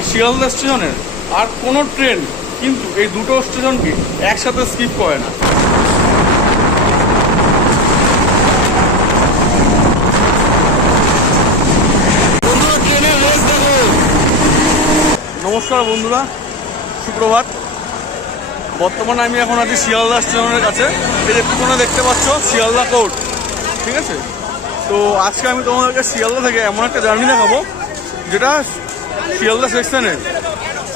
আর শিয়ালদা স্টেশনের আর কোনো ট্রেন কিন্তু এই দুটো স্টেশনকে একসাথে স্কিপ করে না। নমস্কার বন্ধুরা, সুপ্রভাত। বর্তমানে আমি এখন আছি শিয়ালদা স্টেশনের কাছে। এই যে পিছনে দেখতে পাচ্ছ শিয়ালদা কোর্ট, ঠিক আছে। তো আজকে আমি তোমাদেরকে শিয়ালদা থেকে এমন একটা জার্নি দেখাবো যেটা শিয়ালদা সেকশনের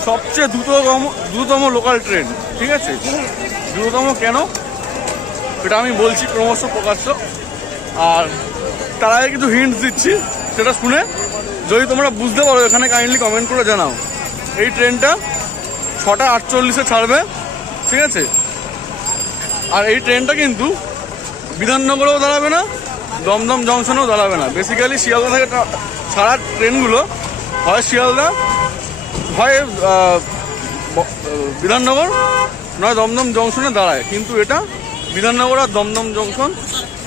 সবচেয়ে দ্রুততম লোকাল ট্রেন, ঠিক আছে। দ্রুততম কেন সেটা আমি বলছি ক্রমশ প্রকাশ্য। আর তার আগে কিছু হিন্টস দিচ্ছি, সেটা শুনে যদি তোমরা বুঝতে পারো এখানে কাইন্ডলি কমেন্ট করে জানাও। এই ট্রেনটা 6:48 ছাড়বে, ঠিক আছে। আর এই ট্রেনটা কিন্তু বিধাননগরেও দাঁড়াবে না, দমদম জংশনেও দাঁড়াবে না। বেসিক্যালি শিয়ালদা থেকে ছাড়া ট্রেনগুলো হয় শিয়ালদা, হয় বিধাননগর, নয় দমদম জংশনে দাঁড়ায়। কিন্তু এটা বিধাননগর আর দমদম জংশন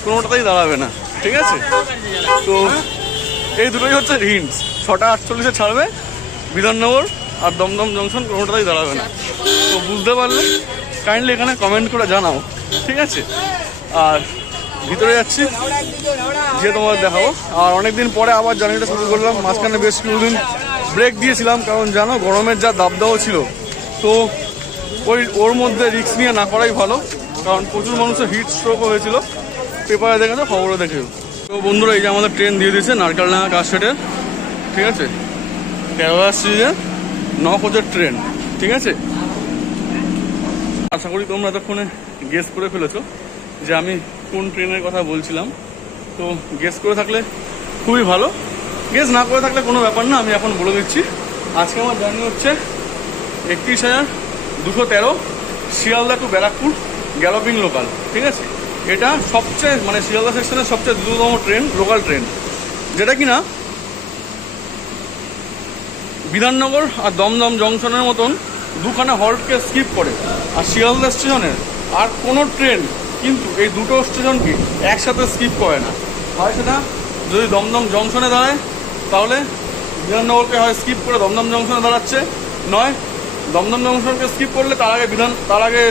কোনোটাতেই দাঁড়াবে না, ঠিক আছে। তো এই দুটোই হচ্ছে হিন্টস। 6:48 ছাড়বে, বিধাননগর আর দমদম জংশন কোনোটাতেই দাঁড়াবে না। তো বুঝতে পারলে কাইন্ডলি এখানে কমেন্ট করে জানাও, ঠিক আছে। আর ভিতরে যাচ্ছি, যে তোমাদের দেখাবো। আর অনেকদিন পরে আবার জার্নিটা শুরু করলাম। মাঝখানে বেশ কিছুদিন ব্রেক দিয়েছিলাম, কারণ জানো গরমের যা দাবদাহ ছিল। তো ওর মধ্যে রিস্ক নিয়ে না করাই ভালো, কারণ প্রচুর মানুষের হিট স্ট্রোকও হয়েছিল। পেপারে দেখেছো, খবরে দেখেও। তো বন্ধুরা, এই যে আমাদের ট্রেন দিয়ে দিয়েছে নারকেলডাঙ্গা কাশশেডের, ঠিক আছে। কেরালা সিরিজের 9 কোচের ট্রেন, ঠিক আছে। আশা করি তোমরা এতক্ষণে গেস করে ফেলেছো যে আমি কোন ট্রেনের কথা বলছিলাম। তো গেস করে থাকলে খুবই ভালো, গেস না করে থাকলে কোনো ব্যাপার না, আমি এখন বলে দিচ্ছি। আজকে আমার জার্নি হচ্ছে 31,213 Sealdah to Barrackpore galloping local, ঠিক আছে। এটা সবচেয়ে শিয়ালদা সেকশনের সবচেয়ে দ্রুততম ট্রেন, লোকাল ট্রেন, যেটা কিনা বিধাননগর আর দমদম জংশনের মতন দুখানা হল্টকে স্কিপ করে। আর শিয়ালদা স্টেশনের আর কোনো ট্রেন কিন্তু এই দুটো স্টেশনকে একসাথে স্কিপ করে না। হয় সেটা যদি দমদম জংশনে দাঁড়ায়, তাহলে বিধাননগরকে হয় স্কিপ করে দমদম জংশনে দাঁড়াচ্ছে, নয় দমদম জংশনকে স্কিপ করলে তার আগে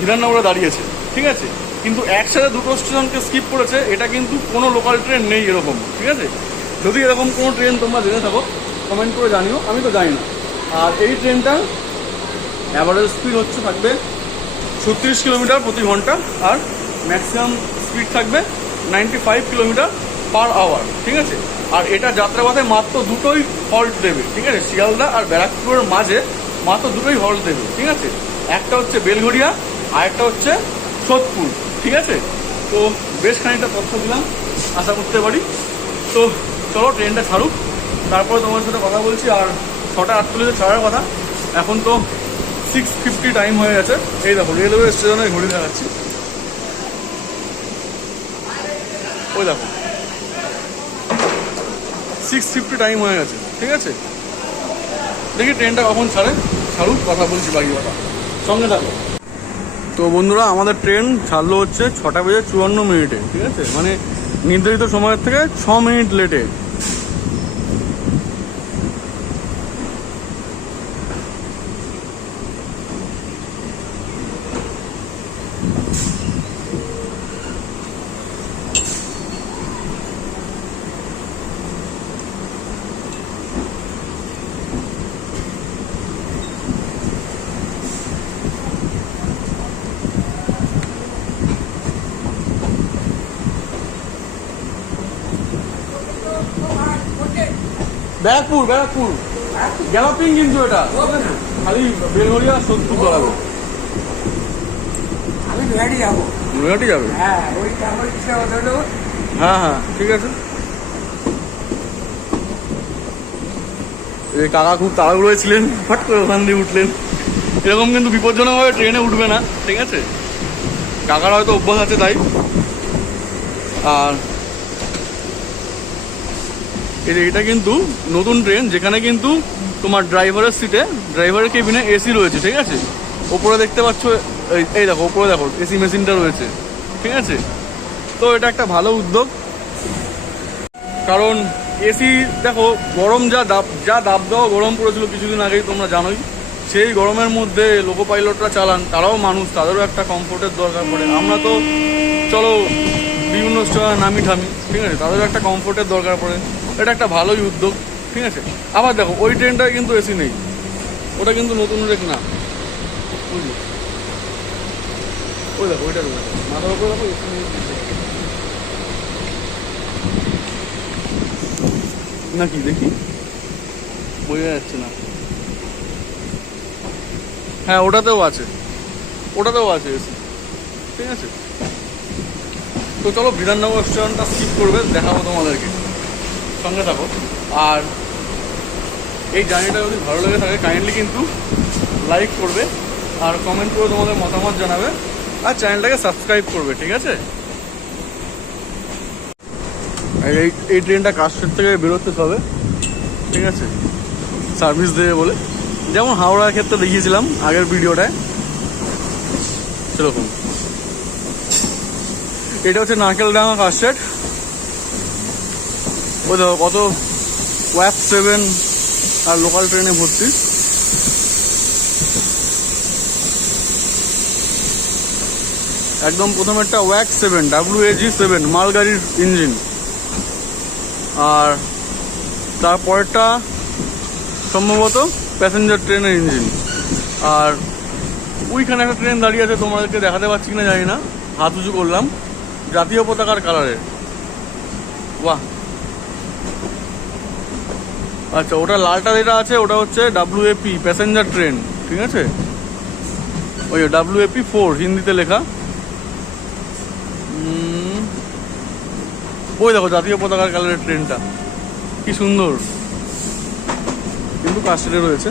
বিধাননগরে দাঁড়িয়েছে, ঠিক আছে। কিন্তু একসাথে দুটো স্টেশনকে স্কিপ করেছে, এটা কিন্তু কোনো লোকাল ট্রেন নেই এরকম, ঠিক আছে। যদি এরকম কোনো ট্রেন তোমরা জেনে থাকো কমেন্ট করে জানিও, আমি তো জানি না। আর এই ট্রেনটার অ্যাভারেজ স্পিড থাকবে 36 কিলোমিটার প্রতি ঘন্টা, আর ম্যাক্সিমাম স্পিড থাকবে 95 কিলোমিটার পার আওয়ার, ঠিক আছে। আর এটা যাত্রাপথে মাত্র দুটোই হল্ট দেবে, ঠিক আছে। শিয়ালদা আর ব্যারাকপুরের মাঝে মাত্র দুটোই হল্ট দেবে, ঠিক আছে। একটা হচ্ছে বেলঘড়িয়া আর একটা হচ্ছে সোদপুর, ঠিক আছে। তো বেশ খানিকটা তথ্য দিলাম, আশা করতে পারি। তো চলো ট্রেনটা ছাড়ুক, তারপরে তোমার সাথে কথা বলছি। আর 6:48 ছাড়ার কথা, এখন তো 6:50 টাইম হয়ে গেছে। এই দেখো রেলওয়ে স্টেশনে ঘড়ি দেখাচ্ছি, ওই দেখো 6:50 টাইম হয়ে গেছে, ঠিক আছে। দেখি ট্রেনটা কখন ছাড়ুক, কথা বলছি বাকি কথা, সঙ্গে থাকো। তো বন্ধুরা, আমাদের ট্রেন ছাড়লো হচ্ছে 6:54, ঠিক আছে। নির্ধারিত সময়ের থেকে 6 মিনিট লেটে। ব্যারাকপুর গ্যালোপিং, কিন্তু এটা খালি বেলঘড়িয়া সোদপুর দাঁড়াবে। আমি নৈহাটি যাবো। নৈহাটি যাবে? হ্যাঁ, হ্যাঁ, ঠিক আছে। এই কাকা খুব তাড়াহুড়োয় ছিলেন, ফট করে ওখান দিয়ে উঠলেন। এরকম কিন্তু বিপজ্জনকভাবে ট্রেনে উঠবে না, ঠিক আছে। কাকার হয়তো অভ্যাস আছে তাই। আর এটা কিন্তু নতুন ট্রেন, যেখানে কিন্তু তোমার ড্রাইভারের কেবিনে এসি রয়েছে, ঠিক আছে। ওপরে দেখতে পাচ্ছ, এই দেখো ওপরে দেখো এসি মেশিনটা রয়েছে, ঠিক আছে। তো এটা একটা ভালো উদ্যোগ, কারণ এসি দেখো গরম যা দাব দেওয়া গরম পড়েছিল কিছুদিন আগেই, তোমরা জানোই। সেই গরমের মধ্যে লোকো পাইলটরা চালান, তারাও মানুষ, তাদেরও একটা কমফোর্টের দরকার পড়ে। আমরা তো চলো বিভিন্ন স্টেশনে নামি ঠামি, ঠিক আছে, তাদেরও একটা কমফোর্টের দরকার পড়ে। এটা একটা ভালোই উদ্যোগ, ঠিক আছে। আবার দেখো ওই ট্রেনটায় কিন্তু এসি নেই, ওটা কিন্তু নতুন রেক না, বুঝলি? ওই দেখো ওইটা মাথার উপরে দেখো এসি নেই নাকি, দেখি বোঝা যাচ্ছে না। হ্যাঁ ওটাতেও আছে এসি, ঠিক আছে। তো চলো বিধাননগর স্টেশনটা স্কিপ করবে, দেখাবো তোমাদেরকে, সঙ্গে থাকো। আর এই জার্নিটা যদি ভালো লেগে থাকে কাইন্ডলি কিন্তু লাইক করবে, আর কমেন্ট করে তোমাদের মতামত জানাবে, আর চ্যানেলটাকে সাবস্ক্রাইব করবে, ঠিক আছে। এই ট্রেনটা কাশফেট থেকে বেরোতে হবে, ঠিক আছে, সার্ভিস দেবে বলে, যেমন হাওড়ার ক্ষেত্রে দেখিয়েছিলাম আগের ভিডিওটায়, সেরকম। এটা হচ্ছে নারকেলডাঙ্গা কাশফেট। ওই দেখো কত ওয়াপ 7 আর লোকাল ট্রেনে ভর্তি। একদম প্রথমেরটা ওয়াক 7 WAG7 মালগাড়ির ইঞ্জিন, আর তারপরেরটা সম্ভবত প্যাসেঞ্জার ট্রেনের ইঞ্জিন। আর ওইখানে একটা ট্রেন দাঁড়িয়ে আছে, তোমাদেরকে দেখাতে পারছি কিনা জানি না, হাত উঁচু করলাম, জাতীয় পতাকার কালারের, বাহ। আচ্ছা ওটা লালটা যেটা আছে ওটা হচ্ছে WAP প্যাসেঞ্জার ট্রেন, ঠিক আছে, ওই WAP4 হিন্দিতে লেখা। ওই দেখো জাতীয় পতাকার কালারের ট্রেনটা, কি সুন্দর, কিন্তু কাশফেটে রয়েছে।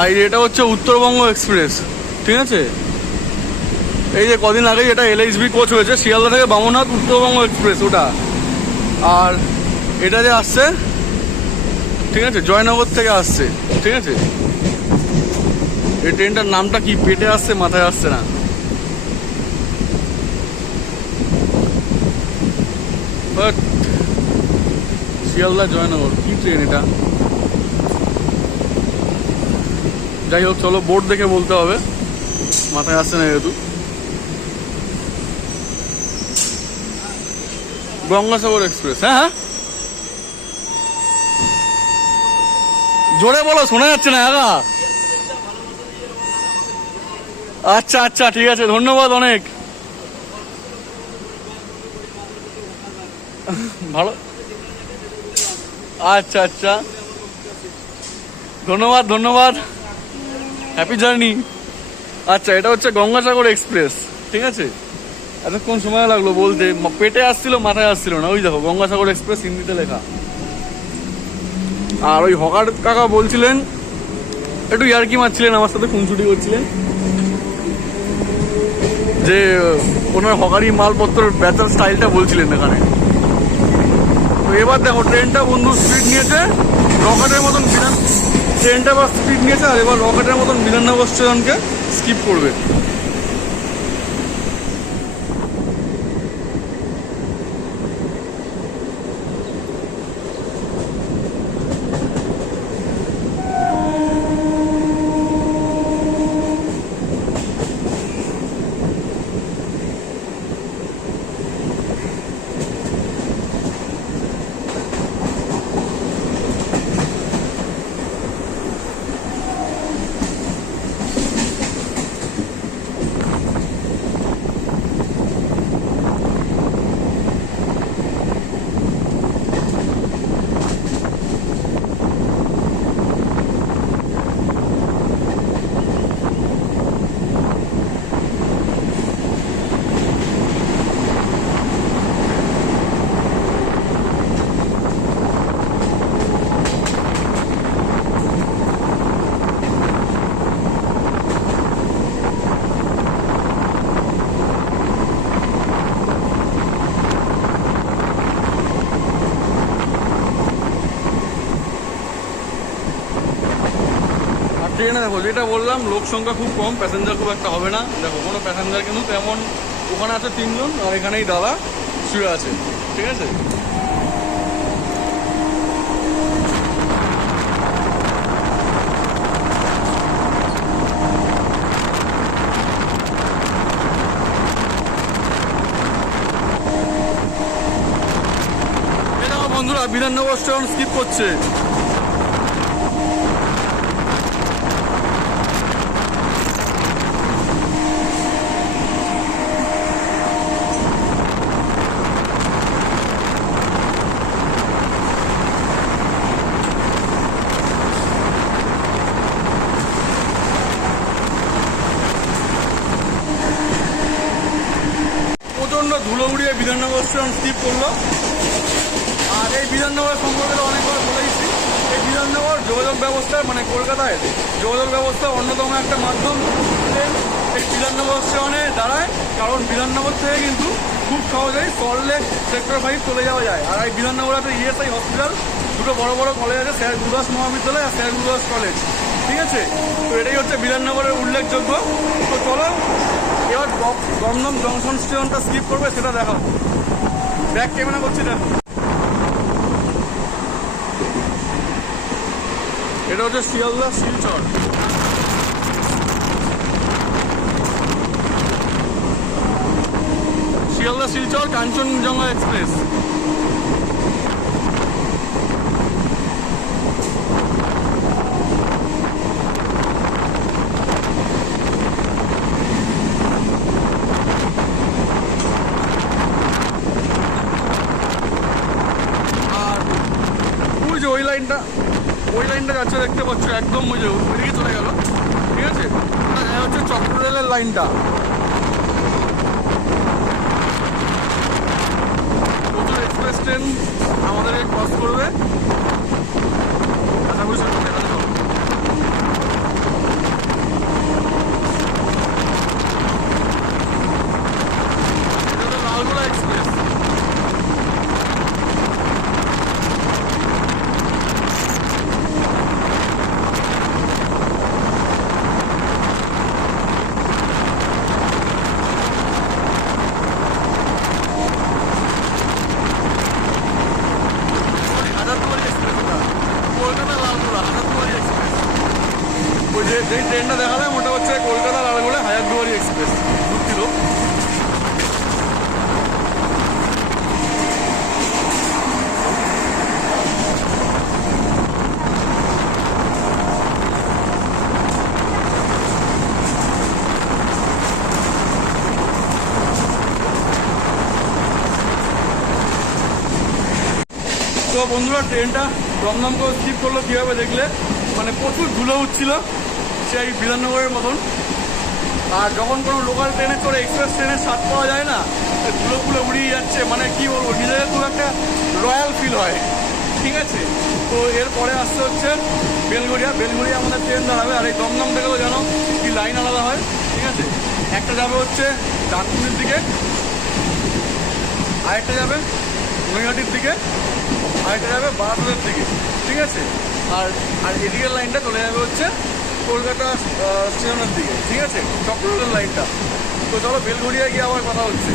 আর এটা হচ্ছে উত্তরবঙ্গ এক্সপ্রেস, ঠিক আছে। এই যে কদিন আগেই এটা LHB কোচ হয়েছে, শিয়ালদা থেকে বামনহাট উত্তরবঙ্গ এক্সপ্রেস ওটা। আর এটা যে আসছে, ঠিক আছে, জয়নগর থেকে আসছে, ঠিক আছে। এই ট্রেনটার নামটা কি পেটে আসছে, মাথায় আসছে না। বাট শিয়ালদা জয়নগর কি ট্রেন এটা, যাই হোক চলো বোর্ড দেখে বলতে হবে, মাথায় আসছে না যেহেতু। গঙ্গাসাগর এক্সপ্রেস, হ্যাঁ হ্যাঁ জোরে বলো, শোনা যাচ্ছে না একা। আচ্ছা আচ্ছা ঠিক আছে, ধন্যবাদ অনেক, ভালো, আচ্ছা আচ্ছা ধন্যবাদ, হ্যাপি জার্নি। আচ্ছা এটা হচ্ছে গঙ্গাসাগর এক্সপ্রেস, ঠিক আছে। এতক্ষণ সময় লাগলো বলতে, পেটে আসছিল মাথায় আসছিল না। ওই দেখো গঙ্গাসাগর এক্সপ্রেস হিন্দিতে লেখা। আর ওই হকার কাকা বলছিলেন, একটু ইয়ার্কি মারছিলেন আমার সাথে, খুনসুটি করছিলেন যে ওনার হকারি মালপত্র বেচার স্টাইলটা বলছিলেন এখানে। তো এবার দেখো ট্রেনটা বন্ধু স্পিড নিয়েছে রকেটের মতন, ট্রেনটা এবার স্পিড নিয়েছে, আর এবার রকেটের মতন বিধাননগর স্টেশনকে স্কিপ করবে। ট্রেনে দেখো যেটা বললাম, লোক সংখ্যা খুব কম, প্যাসেঞ্জার খুব একটা হবে না। দেখো কোনো প্যাসেঞ্জার কিন্তু তেমন ওখানে আছে 3 জন, আর এখানেই দাদা শুয়ে আছে। ঠিক আছে, বন্ধুরা বিধাননগর স্টেশন স্কিপ করছে। প্রচন্ড ধুলো উড়িয়ে বিধাননগর স্টেশন স্কিপ করলো। আর এই বিধাননগর সম্পর্কে অনেকবার বলেছি, এই বিধাননগর যোগাযোগ ব্যবস্থা মানে কলকাতায় যোগাযোগ ব্যবস্থা অন্যতম একটা মাধ্যম এই বিধাননগর স্টেশনে দাঁড়ায়। কারণ বিধাননগর থেকে কিন্তু খুব সহজেই সল্টলেক সেক্টর 5 চলে যাওয়া যায়। আর এই বিধাননগর একটা ইএসআই হসপিটাল, দুটো বড় বড় কলেজ আছে, স্যার গুরুদাস মহাবিদ্যালয় আর স্যার গুরুদাস কলেজ। ঠিক আছে, তো এটাই হচ্ছে বিধাননগরের উল্লেখযোগ্য। তো চলো এবার দমদম জংশন স্টেশনটা স্কিপ করবে, সেটা দেখাবো। ব্যাক ক্যামেরা করছি দেখো। এটা হচ্ছে শিয়ালদা শিলচর। শিয়ালদা শিলচর কাঞ্চনজঙ্ঘা এক্সপ্রেস। আর ওই যে ওই লাইনটা যাচ্ছে দেখতে পাচ্ছ, একদম ওই যে ওইদিকে চলে গেল। ঠিক আছে, ওটা হচ্ছে চক্র রেলের লাইনটা। প্রচুর এক্সপ্রেস ট্রেন আমাদেরকে ক্রস করবে। আশা করি সেটা দেখা যাবে। এটা হচ্ছে লালগোলা এক্সপ্রেস। যেই ট্রেনটা দেখালাম ওটা হচ্ছে কলকাতা লালগোলা হাজারদুয়ারি এক্সপ্রেস ঢুকছিল। তো বন্ধুরা ট্রেনটা দমদম করে স্কিপ করলো কীভাবে দেখলে, মানে প্রচুর ধুলো উঠছিল সেই বিধাননগরের মতন। আর যখন কোনো লোকাল ট্রেনে করে এক্সপ্রেস ট্রেনের স্বাদ পাওয়া যায় না, ধুলোগুলো উড়িয়ে যাচ্ছে, মানে কি বলবো, নিজেদের খুব একটা রয়্যাল ফিল হয়। ঠিক আছে, তো এরপরে আসতে হচ্ছে বেলঘড়িয়া। বেলঘড়িয়া আমাদের ট্রেন দাঁড়াবে। আর এই দমদম থেকেও জানো কি লাইন আলাদা হয়। ঠিক আছে, একটা যাবে হচ্ছে ডানকুনির দিকে, আরেকটা যাবে নৈহাটির দিকে, আরেকটা যাবে বারাসাতের দিকে। ঠিক আছে, আর এদিকের লাইনটা চলে যাবে হচ্ছে কলকাতা স্টেশনের দিকে। ঠিক আছে, চক্ররেলের লাইনটা। তো চলো বেলঘড়িয়া গিয়ে আবার কথা হচ্ছে।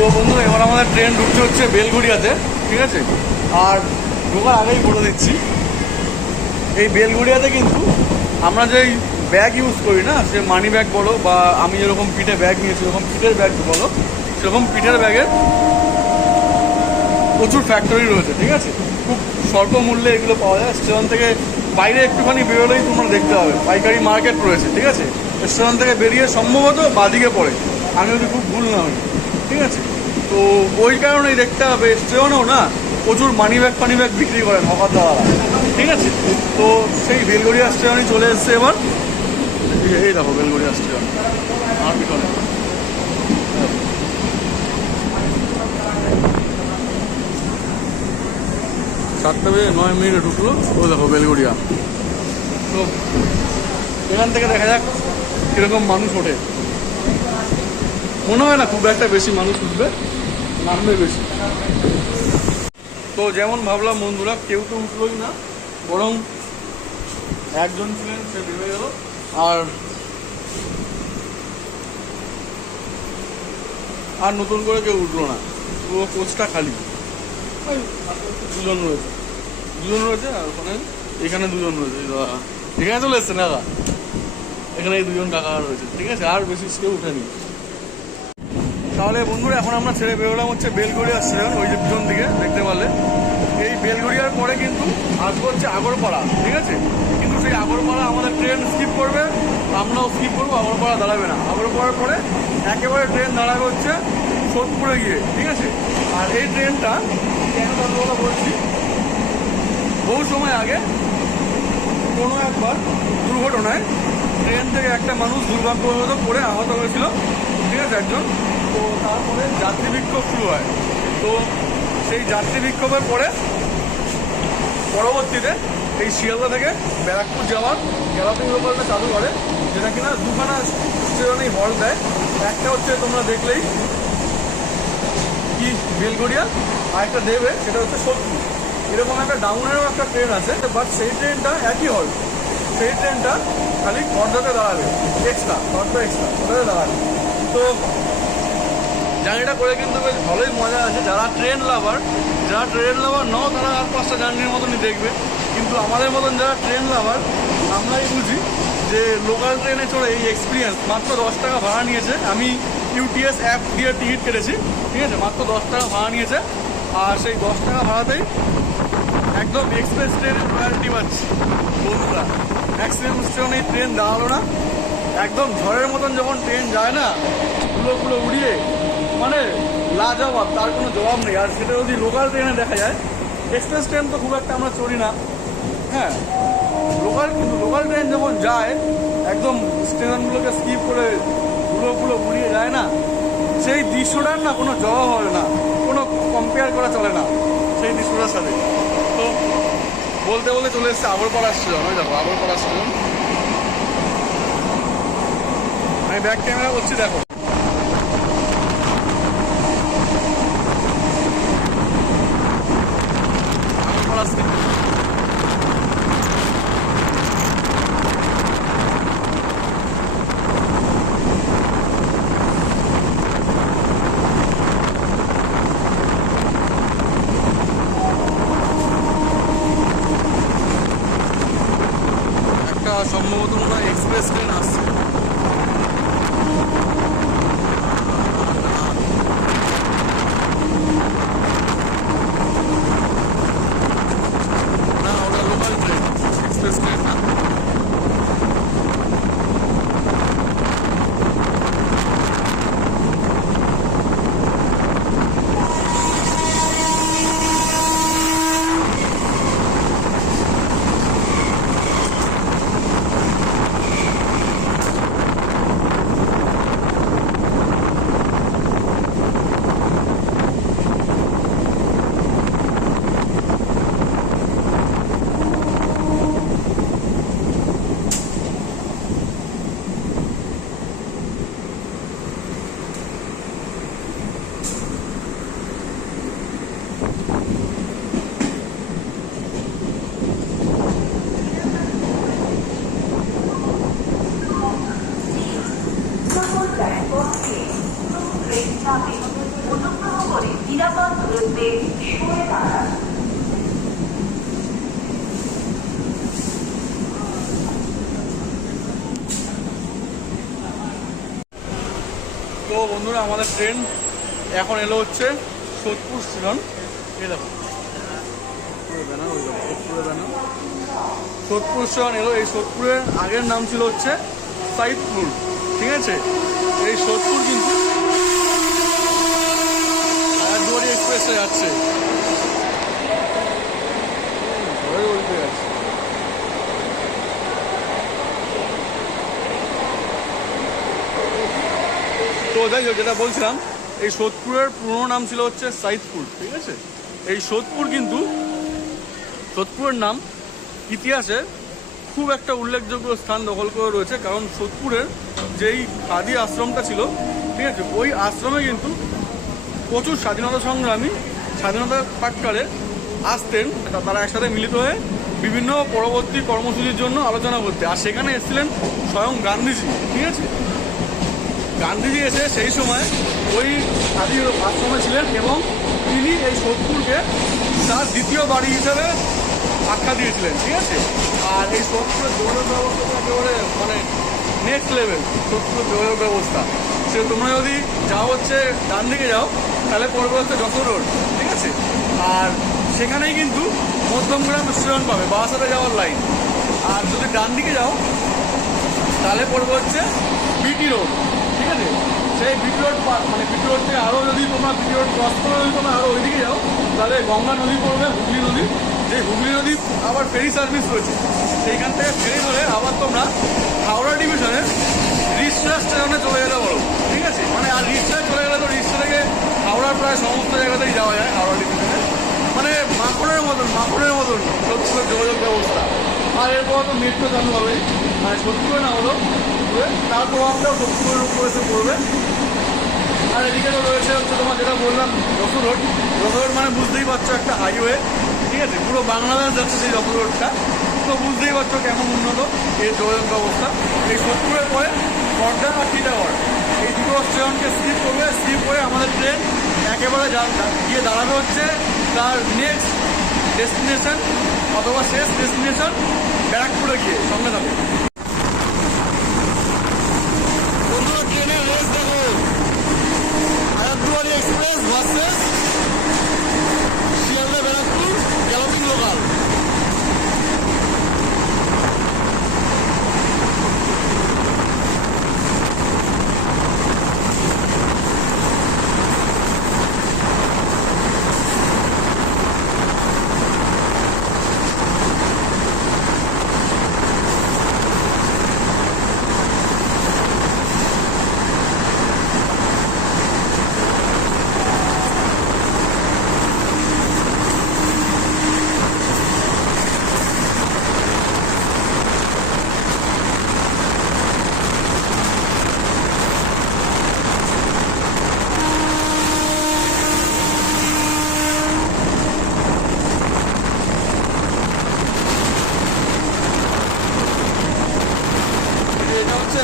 তো বন্ধু এবার আমাদের ট্রেন ঢুকতে হচ্ছে বেলঘড়িয়াতে। ঠিক আছে। আর ঢোকার আগেই বলে দিচ্ছি, এই বেলঘড়িয়াতে কিন্তু আমরা যেই ব্যাগ ইউজ করি না, সে মানি ব্যাগ বলো বা আমি যেরকম পিঠে ব্যাগ নিয়েছি ওরকম পিঠের ব্যাগ বলো, সেরকম পিঠের ব্যাগের প্রচুর ফ্যাক্টরি রয়েছে, ঠিক আছে। খুব স্বল্প মূল্যে এগুলো পাওয়া যায়। স্টেশন থেকে বাইরে একটুখানি বেরোলেই তোমরা দেখতে হবে পাইকারি মার্কেট রয়েছে, ঠিক আছে। স্টেশন থেকে বেরিয়ে সম্ভবত বাদিকে পড়ে, আমি যদি খুব ভুল না হই, ঠিক আছে। তো ওই কারণেই দেখতে হবে স্টেশনেও না প্রচুর মানি ব্যাগ বিক্রি করেন হকার দাদারা, ঠিক আছে। তো সেই বেলঘড়িয়া স্টেশনই চলে এসছে এবার। এই দেখো বেলঘড়িয়া স্টেশন আমার পিছনে। 7:09 ঢুকলো, ও দেখো বেলঘড়িয়া। তো এখান থেকে দেখা যাক কীরকম মানুষ ওঠে। মনে হয় না খুব একটা বেশি মানুষ উঠবে, নামবে বেশি। তো যেমন ভাবলাম বন্ধুরা, কেউ তো উঠলোই না, বরং একজন ছিলেন, সে নেমে গেল। আর নতুন করে কেউ উঠলো না, পুরো কোচটা খালি। দুজন রয়েছে আর এখানে দুজন রয়েছে, এখানে চলে এসছে না, এখানে এই দুজন কাকা রয়েছে, ঠিক আছে। আর বেশি কেউ উঠেনি। তাহলে বন্ধুরা এখন আমরা ছেড়ে বেরোলাম হচ্ছে বেলঘড়িয়া স্টেশন, ওই যে পিছন দিকে দেখতে পারলে। এই বেলঘড়িয়ার পরে কিন্তু আসবো হচ্ছে আগরপাড়া, ঠিক আছে। কিন্তু সেই আগরপাড়া আমাদের ট্রেন স্কিপ করবে, আমরাও স্কিপ করবো, আগরপাড়া দাঁড়াবে না। আগরপাড়ার পরে একেবারে ট্রেন দাঁড়াবে হচ্ছে সোদপুরে গিয়ে, ঠিক আছে। আর এই ট্রেনটা কেন কথা বলছি, বহু সময় আগে কোনো একবার দুর্ঘটনায় ট্রেন থেকে একটা মানুষ দুর্ভাগ্যবশত পড়ে আহত হয়েছিল, ঠিক আছে, একজন। তো তারপরে যাত্রী বিক্ষোভ শুরু হয়। তো সেই যাত্রী বিক্ষোভের পরবর্তীতে এই শিয়ালদা থেকে ব্যারাকপুর যাওয়ার গ্যালাপিং লোকালটা চালু করে, যেটা কিনা দুখানা স্টেশনেই হল্ট দেয়। একটা হচ্ছে তোমরা দেখলেই কি বেলঘড়িয়া, আর একটা দেবে সেটা হচ্ছে সোদপুর। এরকম একটা ডাউনেরও একটা ট্রেন আছে, বাট সেই ট্রেনটা একই হল্ট। সেই ট্রেনটা খালি খড়দাতে দাঁড়াবে, খড়দা এক্সট্রা ওটাতে দাঁড়াবে। তো জার্নিটা করে কিন্তু বেশ ভালোই মজা আছে। যারা ট্রেন লাভার নও, তারা আর 5টা জার্নির মতনই দেখবে। কিন্তু আমাদের মতন যারা ট্রেন লাভার, আমরাই বুঝি যে লোকাল ট্রেনে চড়ে এই এক্সপিরিয়েন্স। মাত্র 10 টাকা ভাড়া নিয়েছে, আমি ইউটিএস অ্যাপ দিয়ে টিকিট কেটেছি, ঠিক আছে। মাত্র 10 টাকা ভাড়া নিয়েছে, আর সেই 10 টাকা ভাড়াতেই একদম এক্সপ্রেস ট্রেনের রয়্যালিটি পাচ্ছি বন্ধুরা। ম্যাক্সিমাম স্টেশনে ট্রেন দাঁড়ালো না, একদম ঝড়ের মতন যখন ট্রেন যায় না, ধুলো উড়িয়ে, মানে লাজবাব, তার কোনো জবাব নেই। আর সেটা যদি লোকাল ট্রেনে দেখা যায়, এক্সপ্রেস ট্রেন তো খুব একটা আমরা চড়ি না, হ্যাঁ, কিন্তু লোকাল ট্রেন যখন যায় একদম স্টেশনগুলোকে স্কিপ করে ধুলো উড়িয়ে যায় না, সেই দৃশ্যটার না কোনো জবাব হবে না, কোনো কম্পেয়ার করা চলে না সেই দৃশ্যটার সাথে। তো বলতে চলে এসছে আগরপাড়া স্টেশন। ওই দেখো আগরপাড়া স্টেশন, আমি ব্যাক ক্যামেরা করছি, দেখো। আগরপাড়া স্টেশন সম্ভবত মনে হয় এক্সপ্রেস ট্রেন আসছে। না, ওটা লোকাল ট্রেন, এক্সপ্রেস ট্রেন না। তো বন্ধুরা আমাদের ট্রেন এখন এলো হচ্ছে সোদপুর স্টেশন। এই দেখো সোদপুর স্টেশন এলো। এই সোদপুরের আগের নাম ছিল হচ্ছে সাইদপুর, ঠিক আছে। এই সোদপুর কিন্তু হাজারদুয়ারি এক্সপ্রেসে যাচ্ছে। তো যাই হোক, যেটা বলছিলাম, এই সোদপুরের পুরোনো নাম ছিল হচ্ছে সাইদপুর, ঠিক আছে। এই সোদপুর কিন্তু সোদপুরের নাম ইতিহাসে খুব একটা উল্লেখযোগ্য স্থান দখল করে রয়েছে, কারণ সোদপুরের যেই খাদি আশ্রমটা ছিল, ঠিক আছে, ওই আশ্রমে কিন্তু প্রচুর স্বাধীনতা সংগ্রামী স্বাধীনতা পাটকারে আসতেন, তারা একসাথে মিলিত হয়ে বিভিন্ন পরবর্তী কর্মসূচির জন্য আলোচনা করতে। আর সেখানে এসেছিলেন স্বয়ং গান্ধীজি, ঠিক আছে। গান্ধীজি এসে সেই সময় ওই খাদি আশ্রমে ছিলেন এবং তিনি এই সোদপুরকে তার দ্বিতীয় বাড়ি হিসাবে আখ্যা দিয়েছিলেন, ঠিক আছে। আর এই সোদপুরের যোগাযোগ ব্যবস্থা একেবারে মানে নেক্সট লেভেল। সোদপুরের যোগাযোগ ব্যবস্থা সে তোমরা যদি যাও হচ্ছে ডান দিকে যাও তাহলে পড়বে হচ্ছে যশোর রোড, ঠিক আছে। আর সেখানেই কিন্তু মধ্যমগ্রাম স্টেশন পাবে, বাসাতে যাওয়ার লাইন। আর যদি ডান দিকে যাও তাহলে পড়বে হচ্ছে বিটি রোড, ঠিক আছে। সেই বিটি রোড মানে বিটি রোড থেকে আরও যদি তোমরা বিটি রোড ক্রস করে যদি তোমরা আরও ওইদিকে যাও তাহলে গঙ্গা নদী পড়বে, হুগলি নদী। যে হুগলি নদী আবার ফেরি সার্ভিস রয়েছে, সেইখান থেকে ফেরি ধরে আবার তোমরা হাওড়া ডিভিশনের রিষ্টা স্টেশনে চলে গেলে বলো, ঠিক আছে। মানে আর রিষ্টায় চলে গেলে তো রিষ্টা থেকে হাওড়ার প্রায় সমস্ত জায়গাতেই যাওয়া যায় হাওড়া ডিভিশনে। মানে মাখনের মতন সোদপুরের যোগাযোগ ব্যবস্থা। আর এরপর তো মেট্রো চালু হবে, মানে সোদপুরে না হলো তার প্রভাবটাও সোদপুরের উপর এসে পড়বে। আর এদিকে তো রয়েছে হচ্ছে তোমার যেটা বললাম যশোর রোড। যশোর রোড মানে বুঝতেই পারছো একটা হাইওয়ে, ঠিক আছে, পুরো বাংলাদেশ যাচ্ছে সেই যশোর রোডটা। তো বুঝতেই পারছো কেমন উন্নত এই যোগাযোগ ব্যবস্থা। এই সোদপুরের পরে বর্ধা আর টিটাগড় এই দুটো স্টেশনকে স্কিপ করবে। স্কিপ করে আমাদের ট্রেন একেবারে গিয়ে দাঁড়াবে হচ্ছে তার নেক্সট ডেস্টিনেশন অথবা শেষ ডেস্টিনেশন ব্যারাকপুরে গিয়ে। সঙ্গে থাকবে বন্ধুরা, ট্রেনের রেস দেখো, Hazarduari express versus Sealdah Barrackpore galloping local.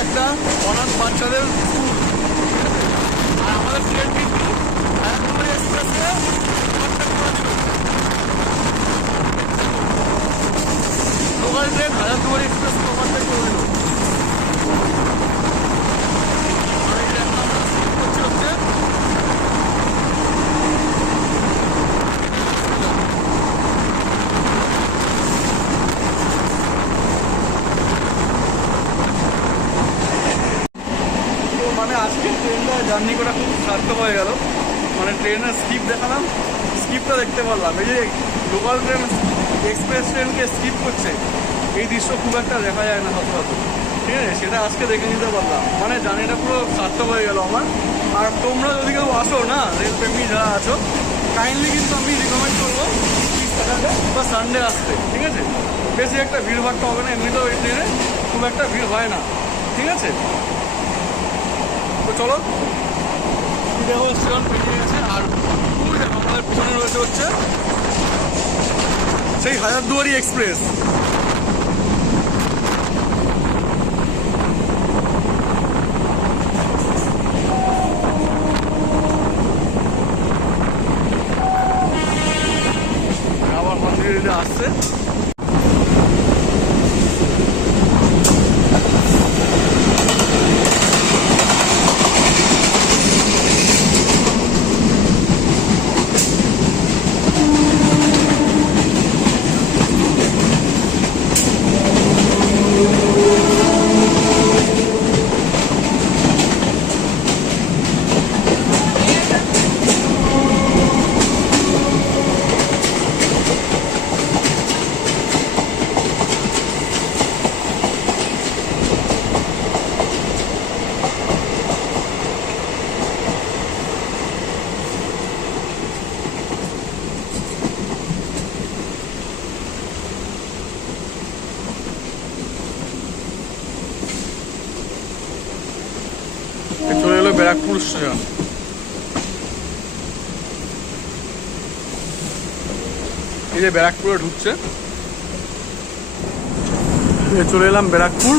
একটা অনাথ বাচ্চাদের স্কুল। আর আমাদের ট্রেন কিন্তু হাজারদুয়ারি এক্সপ্রেসকে কন্ট্যাক্ট করে দিল। লোকাল ট্রেন হাজারদুয়ারি এক্সপ্রেসকে কন্ট্যাক্ট করে দিল। আর এটা এখন আমরা স্কিপ করছি হচ্ছে মানে আজকে ট্রেনটা জার্নি করা খুব সার্থক হয়ে গেল। মানে ট্রেনের স্কিপ দেখালাম, স্কিপটা দেখতে পারলাম। এই যে লোকাল ট্রেন এক্সপ্রেস ট্রেনকে স্কিপ করছে, এই দৃশ্য খুব একটা দেখা যায় না সচরাচর, ঠিক আছে। সেটা আজকে দেখে নিতে পারলাম, মানে জার্নিটা পুরো সার্থক হয়ে গেল আমার। আর তোমরা যদি কেউ আসো না, রেলপ্রেমী যারা আছো, কাইন্ডলি কিন্তু আমি রিকমেন্ড করবো স্যাটারডে বা সানডে আসতে, ঠিক আছে। বেশি একটা ভিড়ভাড়টা হবে না, এমনিতেও এই ট্রেনে খুব একটা ভিড় হয় না, ঠিক আছে। তো চলো, দেখো স্টেশন পেরিয়ে গেছে। আর পুরো দেখো আমাদের পিছনে রয়েছে হচ্ছে সেই হাজারদুয়ারি এক্সপ্রেস। আবার মন্দিরে আসছে। ব্যারাকপুর স্টেশন। এই যে ব্যারাকপুরে ঢুকছে, চলে এলাম ব্যারাকপুর।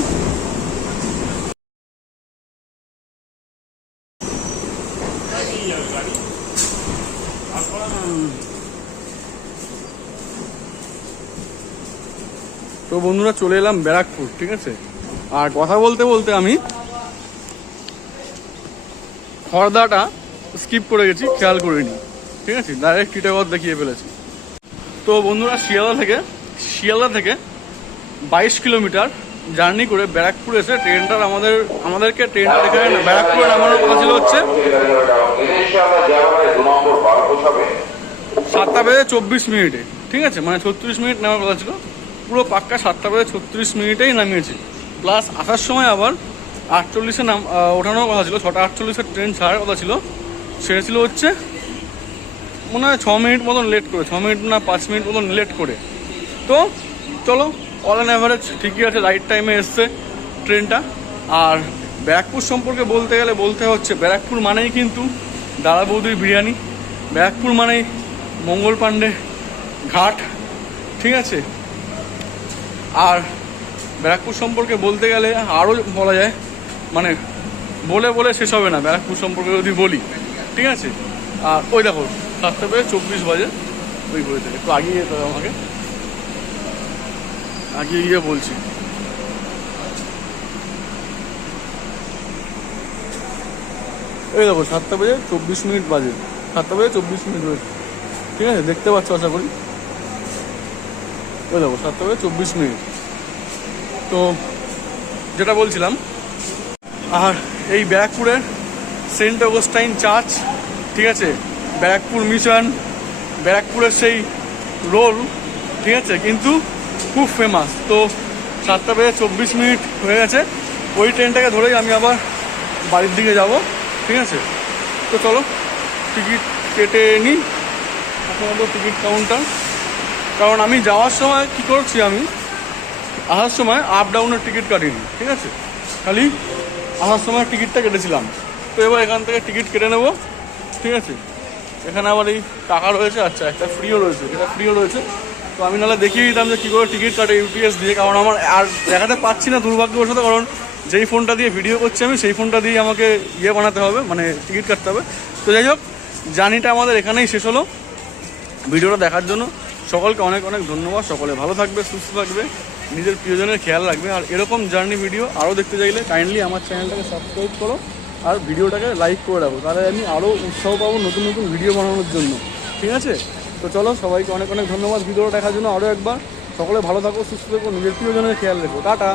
তো বন্ধুরা চলে এলাম ব্যারাকপুর, ঠিক আছে। আর কথা বলতে বলতে আমি খড়দাটা স্কিপ করে গেছি, খেয়াল করিনি, ঠিক আছে। ডাইরেক্ট টিটাগড় দেখিয়ে ফেলেছি। তো বন্ধুরা শিয়ালদা থেকে 22 কিলোমিটার জার্নি করে ব্যারাকপুর এসে আমাদেরকে ট্রেনটা এখানে ব্যারাকপুরে নামানোর কথা ছিল হচ্ছে 7:24, ঠিক আছে। মানে 36 মিনিট নেওয়ার কথা ছিল, পুরো পাক্কা 7:36 নামিয়েছি। প্লাস আসার সময় আবার 48-এ ওঠানোর কথা ছিল, 6:48-এর ট্রেন ছাড়ার কথা ছিল। সেটা ছিল হচ্ছে মনে হয় 6 মিনিট মতন লেট করে, 6 মিনিট না 5 মিনিট মতন লেট করে। তো চলো, অল অ্যান অ্যাভারেজ ঠিকই আছে, রাইট টাইমে এসছে ট্রেনটা। আর ব্যারাকপুর সম্পর্কে বলতে গেলে বলতে হচ্ছে, ব্যারাকপুর মানেই কিন্তু দাদা বৌদির বিরিয়ানি, ব্যারাকপুর মানেই মঙ্গল পাণ্ডে ঘাট, ঠিক আছে। আর ব্যারাকপুর সম্পর্কে বলতে গেলে আরও বলা যায়, মানে বলে বলে শেষ হবে না ব্যারাকপুর সম্পর্কে যদি বলি, ঠিক আছে। আর ওই দেখো 7:24 ওই ঘুরে থেকে একটু আগিয়ে যেতে হবে আমাকে, আগিয়ে গিয়ে বলছি। এই দেখো 7:24 7:24 রয়েছে, ঠিক আছে, দেখতে পাচ্ছ আশা করি। ওই দেখো 7:24। তো যেটা বলছিলাম, আর এই ব্যারাকপুরের সেন্ট অগস্টাইন চার্চ, ঠিক আছে, ব্যারাকপুর মিশন, ব্যারাকপুরের সেই রোল, ঠিক আছে, কিন্তু খুব ফেমাস। তো 7:24 হয়ে গেছে, ওই ট্রেনটাকে ধরেই আমি আবার বাড়ির দিকে যাব, ঠিক আছে। তো চলো টিকিট কেটে নিই প্রথমত টিকিট কাউন্টার, কারণ আমি যাওয়ার সময় কী করছি, আমি আসার সময় আপ ডাউনের টিকিট কাটিনি, ঠিক আছে, খালি আসার সময় টিকিটটা কেটেছিলাম। তো এবার এখান থেকে টিকিট কেটে নেবো, ঠিক আছে। এখানে আবার এই টাকা রয়েছে, আচ্ছা একটা ফ্রিও রয়েছে, এটা ফ্রিও রয়েছে। তো আমি নাহলে দেখিয়ে দিতাম যে কী করে টিকিট কাটে ইউপিএস দিয়ে, কারণ আমার আর দেখাতে পাচ্ছি না দুর্ভাগ্যবশত, কারণ যেই ফোনটা দিয়ে ভিডিও করছি আমি সেই ফোনটা দিয়ে আমাকে বানাতে হবে, মানে টিকিট কাটতে হবে। তো যাই হোক, জার্নিটা আমাদের এখানেই শেষ হলো। ভিডিওটা দেখার জন্য সকলকে অনেক অনেক ধন্যবাদ। সকলে ভালো থাকবে, সুস্থ থাকবে, নিজের প্রিয়জনের খেয়াল রাখবে। আর এরকম জার্নি ভিডিও আরও দেখতে চাইলে কাইন্ডলি আমার চ্যানেলটাকে সাবস্ক্রাইব করো আর ভিডিওটাকে লাইক করে রাখো, তাহলে আমি আরও উৎসাহ পাবো নতুন নতুন ভিডিও বানানোর জন্য, ঠিক আছে। তো চলো, সবাইকে অনেক অনেক ধন্যবাদ ভিডিওটা দেখার জন্য আরও একবার। সকলে ভালো থাকো, সুস্থ থাকো, নিজের প্রিয়জনের খেয়াল রেখো। টাটা।